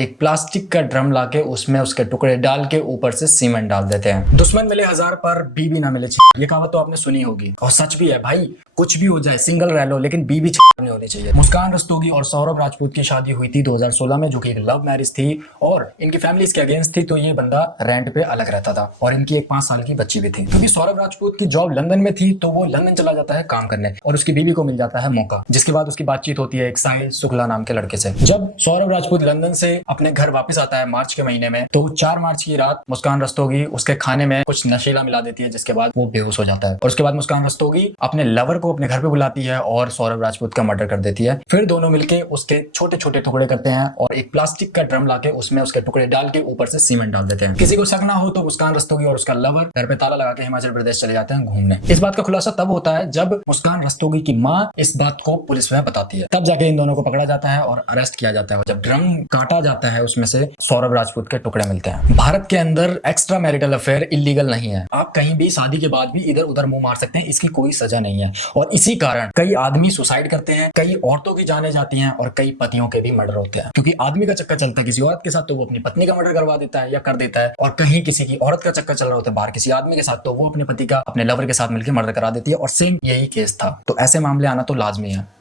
एक प्लास्टिक का ड्रम लाके उसमें उसके टुकड़े डाल के ऊपर से सीमेंट डाल देते हैं। दुश्मन मिले हजार पर बीवी ना मिले ये कहावत तो आपने सुनी होगी और सच भी है भाई। कुछ भी हो जाए, सिंगल रह लो, लेकिन बीवी नहीं होनी चाहिए। मुस्कान रस्तोगी और सौरभ राजपूत की शादी हुई थी 2016 में, जो कि एक लव मैरिज थी और इनकी फैमिली इसके अगेंस्ट थी। तो ये बंदा रेंट पे अलग रहता था और इनकी एक 5 साल की बच्ची भी थी। क्योंकि सौरभ राजपूत की जॉब लंदन में थी तो वो लंदन चला जाता है काम करने और उसकी बीवी को मिल जाता है मौका, जिसके बाद उसकी बातचीत होती है एक साहिल शुक्ला नाम के लड़के से। जब सौरभ राजपूत लंदन से अपने घर वापस आता है मार्च के महीने में, तो 4 मार्च की रात मुस्कान रस्तोगी उसके खाने में कुछ नशीला मिला देती है, जिसके बाद वो बेहोश हो जाता है। और उसके बाद मुस्कान रस्तोगी अपने लवर को अपने घर पे बुलाती है और सौरभ राजपूत का मर्डर कर देती है। फिर दोनों मिलके उसके छोटे छोटे टुकड़े करते हैं और एक प्लास्टिक का ड्रम लाके उसमें उसके टुकड़े डाल के ऊपर से सीमेंट डाल देते हैं। किसी को शक ना हो तो मुस्कान रस्तोगी और उसका लवर घर पे ताला लगा के हिमाचल प्रदेश चले जाते हैं घूमने। इस बात का खुलासा तब होता है जब मुस्कान रस्तोगी की माँ इस बात को पुलिस में बताती है। तब जाके इन दोनों को पकड़ा जाता है और अरेस्ट किया जाता है। जब ड्रम काटा जाता है उसमें से सौरभ राजपूत के टुकड़े मिलते हैं। भारत के अंदर एक्स्ट्रा मैरिटल अफेयर इलीगल नहीं है। आप कहीं भी शादी के बाद भी इधर उधर मुंह मार सकते हैं, इसकी कोई सजा नहीं है। और इसी कारण कई आदमी सुसाइड करते हैं, कई औरतों की जाने जाती हैं और कई पतियों के भी मर्डर होते हैं। क्योंकि आदमी का चक्कर चलता है किसी औरत के साथ तो वो अपनी पत्नी का मर्डर करवा देता है या कर देता है, और कहीं किसी की औरत का चक्कर चल रहा होता है बाहर किसी आदमी के साथ तो वो अपने पति का अपने लवर के साथ मिलकर मर्डर करा देती है। और सेम यही केस था। तो ऐसे मामले आना तो लाजमी है।